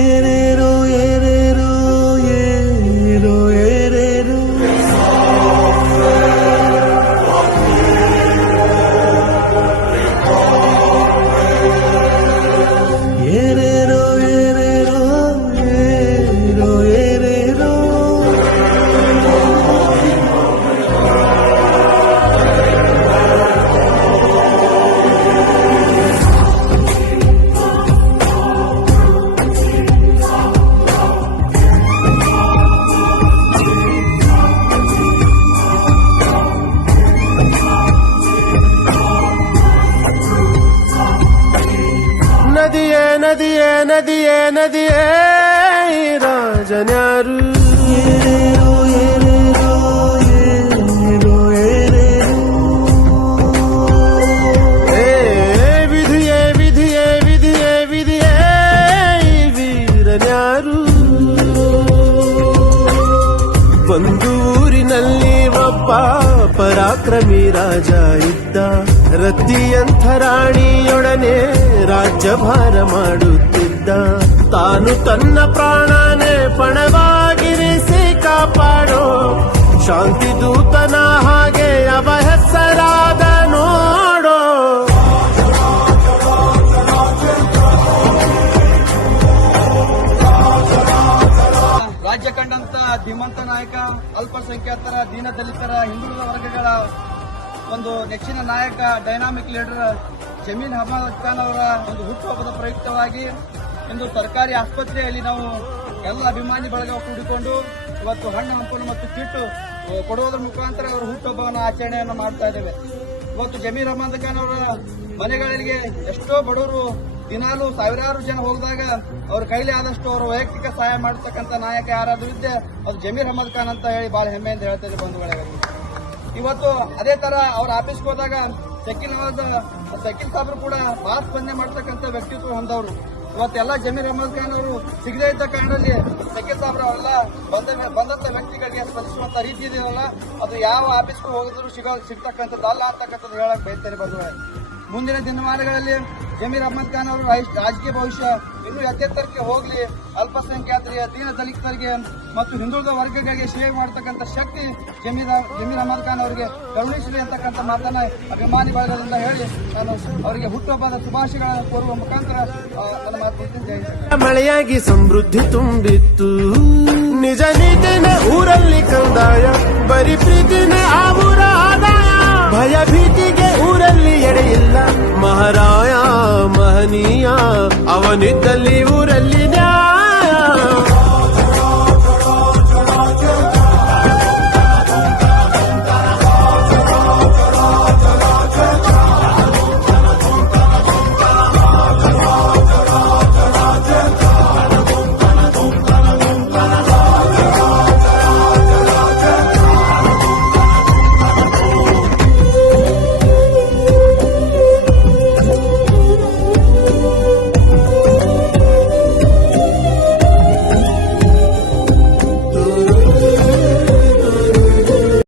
ಏನೇನೋ ಏನೇನೋ ಏನೋ ಏನೇನೋ ಏನೇನೋ ಏನೇನೋ ಏನೋ ಏನೇನೋ ನದಿಯೇ ನದಿಯೇ ನದಿಯೇ ನದಿಯೇ ರಾಜನ್ಯಾರು ಏನೇನೋ ಏನೇನೋ ಏನೋ ಏನೇನೋ ಏ ವಿಧಿಯೇ ವಿಧಿಯೇ ವಿಧಿಯೇ ವಿಧಿಯೇ ವೀರನ್ಯಾರು ಒಂದು ಊರಿನಲ್ಲಿ ಒಬ್ಬ ಪರಾಕ್ರಮಿ ರಾಜ ಇದ್ದ ರತಿಯಂಥ ರಾಣಿಯೊಡನೆ ರಾಜ್ಯಭಾರ ಮಾಡುತ್ತಿದ್ದ ತಾನು ತನ್ನ ಪ್ರಾಣನೇ ಪಣವಾಗಿರಿಸಿ ಕಾಪಾಡೋ ಶಾಂತಿ ದೂತನ ಹಾಗೆ ಅವ ಹೆಸರಾದ ನೋಡೋ ರಾಜ್ಯ ಕಂಡಂತ ಧೀಮಂತ ನಾಯಕ, ಅಲ್ಪಸಂಖ್ಯಾತರ, ದೀನದಲಿತರ, ಹಿಂದುಳಿದ ವರ್ಗಗಳ ಒಂದು ನೆಚ್ಚಿನ ನಾಯಕ, ಡೈನಾಮಿಕ್ ಲೀಡರ್ ಜಮೀರ್ ಅಹಮದ್ ಖಾನ್ ಅವರ ಒಂದು ಹುಟ್ಟುಹಬ್ಬದ ಪ್ರಯುಕ್ತವಾಗಿ ಇಂದು ಸರ್ಕಾರಿ ಆಸ್ಪತ್ರೆಯಲ್ಲಿ ನಾವು ಎಲ್ಲ ಅಭಿಮಾನಿ ಬಳಗ ಕೂಡಿಕೊಂಡು ಇವತ್ತು ಹಣ್ಣು ಹಂಪಲು ಮತ್ತು ಕಿಟ್ಟು ಕೊಡುವುದರ ಮುಖಾಂತರ ಅವರ ಹುಟ್ಟುಹಬ್ಬವನ್ನು ಆಚರಣೆಯನ್ನು ಮಾಡ್ತಾ ಇದ್ದೇವೆ. ಇವತ್ತು ಜಮೀರ್ ಅಹಮದ್ ಖಾನ್ ಅವರ ಮನೆಗಳಿಗೆ ಎಷ್ಟೋ ಬಡವರು ದಿನಾಲು ಸಾವಿರಾರು ಜನ ಹೋಗಿದಾಗ ಅವ್ರ ಕೈಲಿ ಆದಷ್ಟು ಅವರು ವೈಯಕ್ತಿಕ ಸಹಾಯ ಮಾಡತಕ್ಕಂಥ ನಾಯಕ ಯಾರಾದ್ರೂ ಇದ್ದೆ ಅದು ಜಮೀರ್ ಅಹಮದ್ ಖಾನ್ ಅಂತ ಹೇಳಿ ಬಹಳ ಹೆಮ್ಮೆಯಿಂದ ಹೇಳ್ತಾರೆ ಬಂಧುಗಳೇ. ಇವತ್ತು ಅದೇ ತರ ಅವ್ರ ಆಫೀಸ್ಗೆ ಹೋದಾಗ ಶಕೀಲ್ ಸಾಬ್ರು ಕೂಡ ಬಹಳ ಸ್ಪಂದನೆ ಮಾಡತಕ್ಕಂಥ ವ್ಯಕ್ತಿತ್ವ ಹೊಂದವರು. ಇವತ್ತೆಲ್ಲ ಜಮೀರ್ ಅಹಮದ್ ಖಾನ್ ಅವರು ಸಿಗದೇ ಇದ್ದ ಕಾರಣದಲ್ಲಿ ಶಕೀಲ್ ಸಾಬ್ರು ಅವೆಲ್ಲ ಬಂದಂತ ವ್ಯಕ್ತಿಗಳಿಗೆ ಸ್ಪಂದಿಸುವಂತ ರೀತಿ ಇದೆಯಲ್ಲ ಅದು ಯಾವ ಆಫೀಸ್ಗೂ ಹೋಗಿದ್ರು ಸಿಗ್ತಕ್ಕಂಥದ್ದು ಅಲ್ಲ ಅಂತಕ್ಕಂಥದ್ದು ಹೇಳಕ್ ಬಯಸ್ತೇನೆ ಬಂಧುಗಳೇ. ಮುಂದಿನ ದಿನಮಾನಗಳಲ್ಲಿ ಜಮೀರ್ ಅಹಮದ್ ಖಾನ್ ಅವರು ರಾಜಕೀಯ ಭವಿಷ್ಯ ಇನ್ನೂ ಎತ್ತೆತ್ತರಕ್ಕೆ ಹೋಗಲಿ, ಅಲ್ಪಸಂಖ್ಯಾತರಿಗೆ, ದೀನ ದಲಿತರಿಗೆ ಮತ್ತು ಹಿಂದುಳಿದ ವರ್ಗಗಳಿಗೆ ಸೇವೆ ಮಾಡತಕ್ಕಂಥ ಶಕ್ತಿ ಜಮೀರ್ ಅಹಮದ್ ಖಾನ್ ಅವರಿಗೆ ಕರುಣಿಸಲಿ ಅಂತಕ್ಕಂಥ ಮಾತನ್ನ ಅಭಿಮಾನಿ ಬಳಗದಿಂದ ಹೇಳಿ ನಾನು ಅವರಿಗೆ ಹುಟ್ಟುಹಬ್ಬದ ಶುಭಾಶಯಗಳನ್ನು ಕೋರುವ ಮುಖಾಂತರ ನನ್ನ ಮಾತು ಜಯ. ಮಳೆಯಾಗಿ ಸಮೃದ್ಧಿ ತುಂಬಿತ್ತು, ನಿಜ ನೀತಿನ ಊರಲ್ಲಿ ಕಂದಾಯ, ಬರೀ ಪ್ರೀತಿನ ಆ ಊರ ಆದಾಯ, ಭಯ ಭೀತಿಗೆ ಊರಲ್ಲಿ ಎಡೆಯಿಲ್ಲ, ಮಹಾರಾಯ ಮಹನೀಯ ಅವನಿದ್ದಲ್ಲಿ